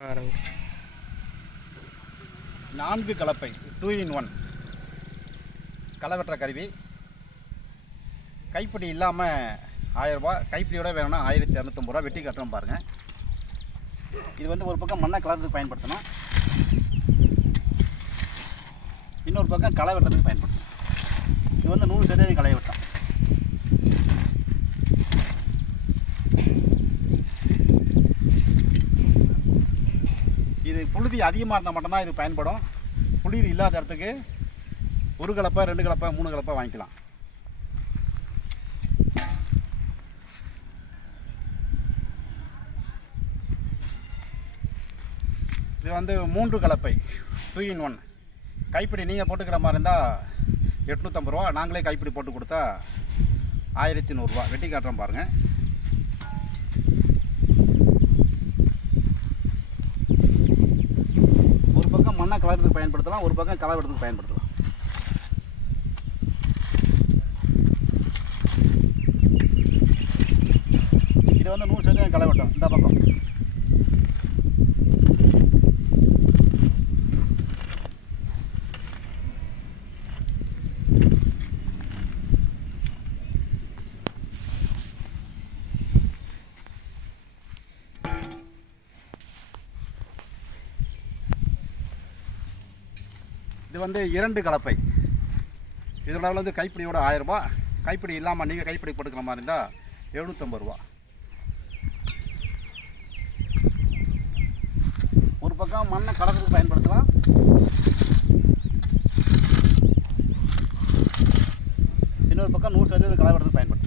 4 கலப்பை 2 in 1 களை வெட்டுற கருவி. கைப்பிடி இல்லாமல் 1000 ரூபாய், கைப்பிடியோட வேணும்னா 1250 ரூபா. வெட்டி கட்டுறோம் பாருங்கள். இது வந்து ஒரு பக்கம் மண்ணை கலர்றதுக்கு பயன்படுத்தணும், இன்னொரு பக்கம் களை வெட்டுறதுக்கு பயன்படுத்தணும். இது வந்து 100% களை வெட்டும். இது புழுதி அதிகமாக இருந்தால் மட்டும்தான் இது பயன்படும். புழுதி இல்லாத இடத்துக்கு 1 கலப்பை 2 கலப்பை 3 கலப்பை வாங்கிக்கலாம். இது வந்து 3 கலப்பை 2 in 1. கைப்பிடி நீங்கள் போட்டுக்கிற மாதிரி இருந்தால் 850 ரூபா, நாங்களே கைப்பிடி போட்டு கொடுத்தா 1100 ரூபா. வெட்டி காட்டுறோம் பாருங்கள். ஒரு பக்கம் மண்ணை கலர்றதுக்கு பயன்படுத்தலாம், ஒரு பக்கம் களை வெட்டுறதுக்கு பயன்படுத்தலாம். இது வந்து 100% களை வெட்டும். இந்த பக்கம் இது வந்து 2 கலப்பை. இதோட வந்து கைப்பிடியோட 1000 ரூபா, கைப்பிடி இல்லாமல் நீங்கள் கைப்பிடி போட்டுக்கிற மாதிரி இருந்தால் 750 ரூபா. ஒரு பக்கம் மண்ணை கலக்கிறதுக்கு பயன்படுத்தலாம், இன்னொரு பக்கம் 100% களை வெட்டுறதுக்கு பயன்படுத்தலாம்.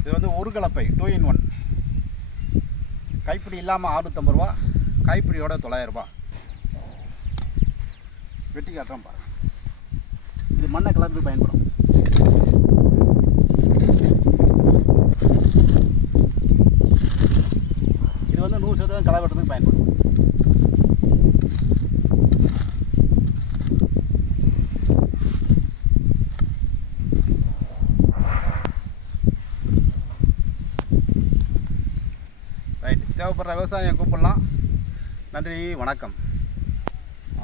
இது வந்து 1 கலப்பை 2 in 1. கைப்பிடி இல்லாமல் 650 ரூபா, கைப்பிடியோட 900 ரூபா. வெட்டி காட்டுறோம் பாருங்க. இது மண்ணை கலர்றதுக்கு பயன்படும். இது வந்து 100% களை வெட்டுறதுக்கு பயன்படும். ரைட், தேவைப்படுற விவசாயம் கூப்பிடலாம். நன்றி, வணக்கம்.